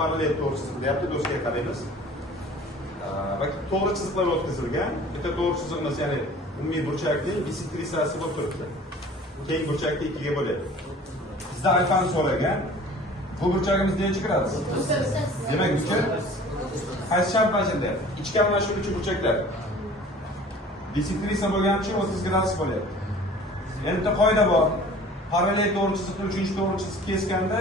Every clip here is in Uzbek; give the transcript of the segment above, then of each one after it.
parallel to'g'ri chiziq deyapti. Do'stga qaraymiz. Bak, to'g'ri chiziqlar o'tkazilgan. Bitta to'g'ri chiziqimiz, ya'ni umumiy burchakning bissektrissiyasi bo'lib turibdi. Keng burchakni ikkiga bo'ladi. Bizda alfani so'ragan. Bu burchagimiz necha gradus? Demak, bizga qaysi shart majilda? Ichki almashuvchi burchaklar. Bissektrissiya bo'lgani uchun 30 gradus bo'lyapti. Endi bitta qoida bor. Parallel to'g'ri chiziqni 3-to'g'ri chiziq kesganda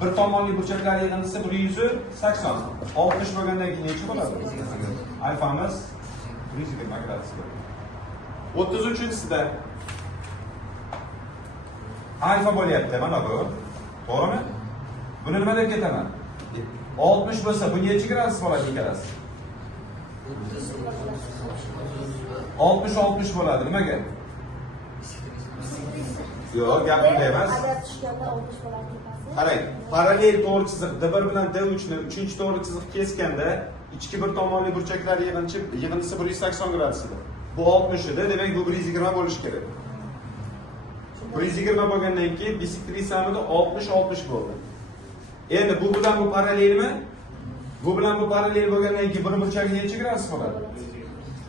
bir tomonli burchaklar yig'indisi 180. 60 bo'lgandan keyin necha bo'ladi? Alfamiz 120 gradus bo'ladi. 33-sida alfa bo'lyapti, mana bu. To'g'rimi? Buni nima deb ketaman? 60 bo'lsa, bu necha gradus bo'ladi ikkalasi? 60 bo'ladi. Nimaga? Yo'q, gap bunday emas. Qarang, parallel to'g'ri chiziq D1 bilan D3 ni 3-to'g'ri chiziq kesganda ichki bir tomonli burchaklar yig'indisi 180 gradus edi. Bu 60 edi, demak bu 120 bo'lishi kerak. 120 bo'lgandan keyin bissektrissiyamizda 60 bo'ldi. Endi bu bilan bu parallelmi? Bu bilan bu parallel bo'lgandan keyin bir burchagi necha gradus bo'ladi?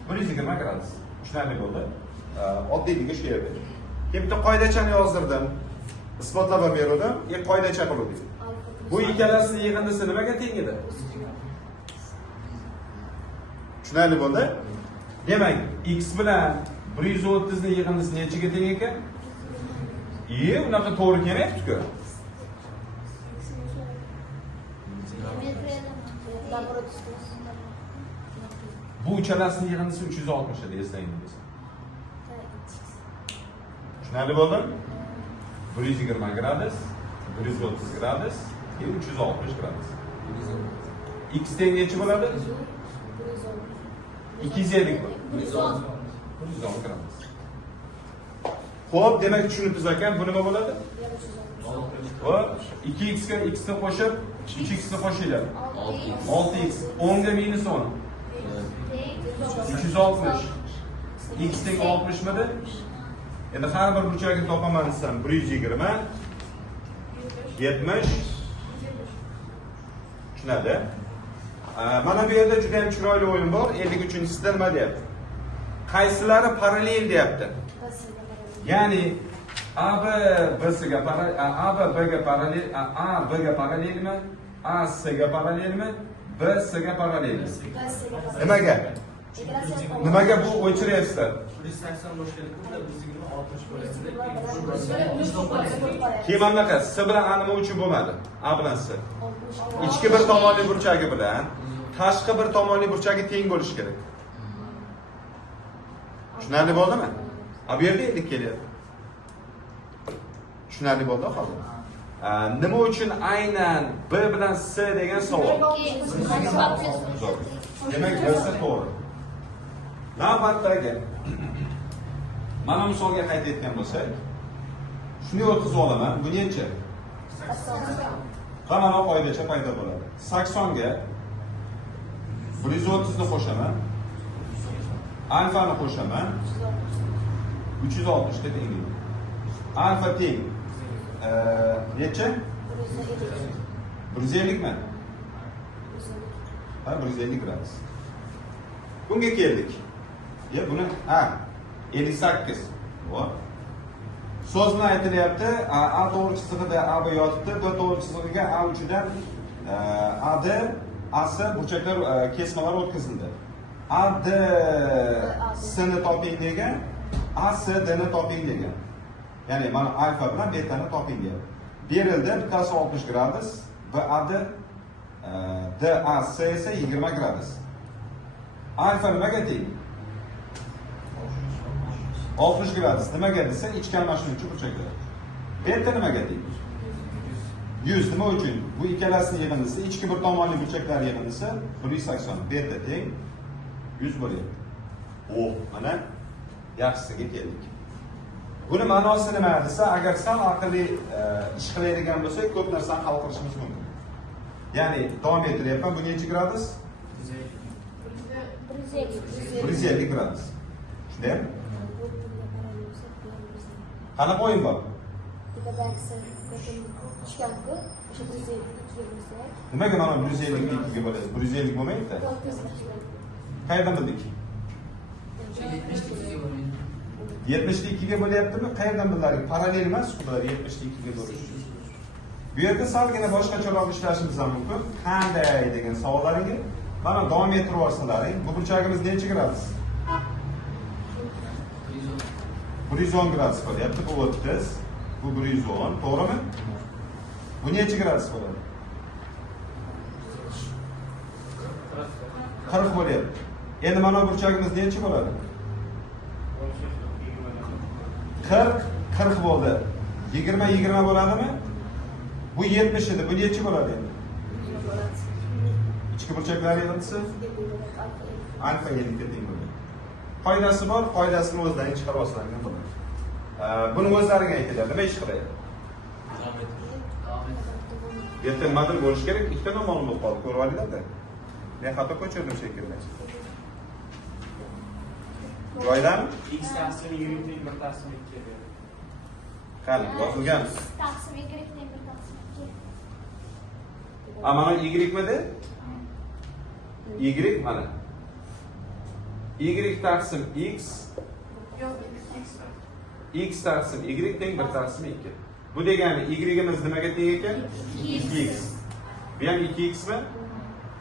120 gradus. Tushunarli bo'ldi. Oddiyligi shu yerda. Bitta qoidachani yozdirdim. Isbotlab berdim. Qoidacha qildik. Bu ikkalasining yig'indisi nimaga teng edi? Tushunarli bo'ldi? Demak, x bilan 130 ning yig'indisi nechaga teng ekan? Unaqa to'g'ri kelmayapti-ku. Bu uchalasining yig'indisi 360 edi, eslayingiz. Tushunarli bo'ldi? 120 gradus, 130 gradus, 360 gradus. X teng necha bo'ladi? 250 bo'ladi. 110 gradus. Xo'p, demak tushunibsiz ekan, bu nima bo'ladi? Xo'p, 2x ga x ni qo'shib, 3x ni qo'shinglar. 6x. 10 ga minus 10. 360. X teng 60 midi? Endi har bir burchakni topaman desam 120, 70. Tushunadi? Mana bu yerda juda ham chiroyli o'yin bor. 53-sida nima deyapti? Qaysilari parallel deyapti. Ya'ni AB B'ga parallel, AB B'ga parallel, A B'ga parallelmi? A S'ga parallelmi? B S'ga parallelmi? Nimaga? Nimaga bu o'chiryapsizlar? 180 boshqalikda 160 bo'ladi. Keyin bunaqa S bilan A nima uchun bo'lmadi? A bilan S. Ichki bir tomonli burchagi bilan tashqi bir tomonli burchagi teng bo'lishi kerak. Tushunarli bo'ldimi? Bu yerda edik kelyapti. Tushunarli bo'ldi hozir. Nima uchun aynan B bilan S degan savol? Demak, birisi to'g'ri. Navbatdagi mana misolga qaytayotgan bo'lsak, shuni o'tkazib olaman. Bu necha? 80. Mana qoidacha paydo bo'ladi. 80 ga 130 ni qo'shaman. Alfa ni qo'shaman. 360 ga teng. Alfa teng necha? 150 mi? Ha, 150 gradus. Bunga keldik. Ya buni 58. Bor. So'z bilan aytilyapti, A to'g'ri chizig'ida AB yotibdi, B to'g'ri chizig'iga A uchidan AD, AC burchaklar kesmalar o'tkazildi. AD S ni toping degan, AC D ni toping degan. Ya'ni mana alfa bilan beta ni toping deyapti. Berildi, bittasi 60 gradus, BAD DAC esa 20 gradus. Alfa nimaga teng? 60 gradus. Nimaga desa, ichki almashuvchi burchaklar. Beta nimaga teng? 100. Nima uchun? Bu ikkalasining yig'indisi, ichki bir tomonli burchaklar yig'indisi 180. Beta teng 100 bo'lyapti. Mana yaxshisiga keldik. Buni ma'nosi nima desa, agar sal aqlli ish qiladigan bo'lsak, ko'p narsani hal qilishimiz mumkin. Ya'ni davom ettiryapman. Bu necha gradus? 150 gradus. Shundaymi? Qanaqa o'yin bor? Chicago, o'sha 152 bo'lsa, Nimaga mana 150 ga 2 ga bo'ladi? 150 bo'lmaydi-da. 600 bo'ladi. Qayerdan bildik? 70 ga 2 ga bo'lyaptimi? Qayerdan bilding? Parallel emas, bular 70 ga 2 ga bo'lish. Bu yerda salgina boshqacharoq ishlashimiz ham mumkin. Qanday degan savollaringga mana davom ettirib yuborsalaring, bu burchagimiz necha gradus? 110 gradus bo'lyapti. Bu 30, bu 110, to'g'rimi? Bu necha gradus bo'ladi? 40 bo'lyapti. Endi mana burchagimiz necha bo'ladi? 40 bo'ldi. 20 bo'ladimi? Bu 70 edi. Bu necha bo'ladi endi? Ichki burchaklar yig'indisi alfa 7 ga teng bo'ladi. Foydasi bor, foydasini o'zlaring chiqarib olsalaring bo'ladi. Buni o'zlaring aytinglar, nima ish qiladi? Yerda nimadir bo'lish kerak, ikkita noma'lum bo'lib qoldi, ko'rib olinglar-da. Men xato ko'chirdim shekilli. Joydami? X taqsim y teng 1 taqsim 2 edi. Qani, yozilgan. Taqsim y teng 1 taqsim 2. Mana y midi? Y mana. Y taqsim x, x taqsim y teng 1 taqsim 2. Bu degani y'imiz nimaga teng ekan? 2x. Bu ham 2x mi?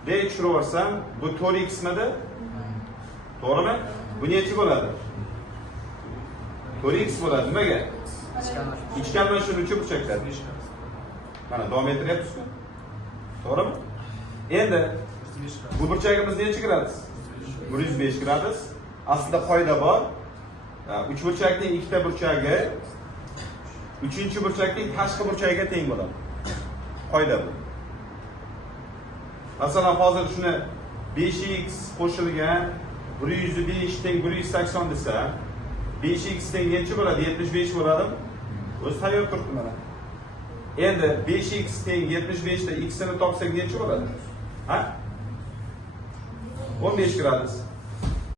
D tushirib olsam, bu 4x midi? To'g'rimi? Bu necha bo'ladi? 4x bo'ladi. Nimaga? Ichkanlar shuni uchi burchaklar. Mana davom ettiryapsiz-ku. To'g'rimi? Endi bu burchagimiz necha gradus? 105 gradus. Aslida qoida bor. 3 burchakning ikkita burchagi 3-burchakning tashqi burchagiga teng bo'ladi. Qoida bu. Masalan, hozir shuni 5x qo'shilgan 105 teng 180 desa, 5x teng necha bo'ladi? 75 bo'ladimi? O'zi tayyor turibdi mana. Endi 5x teng 75 da x ni topsak necha bo'ladi? Ha? 15 gradus.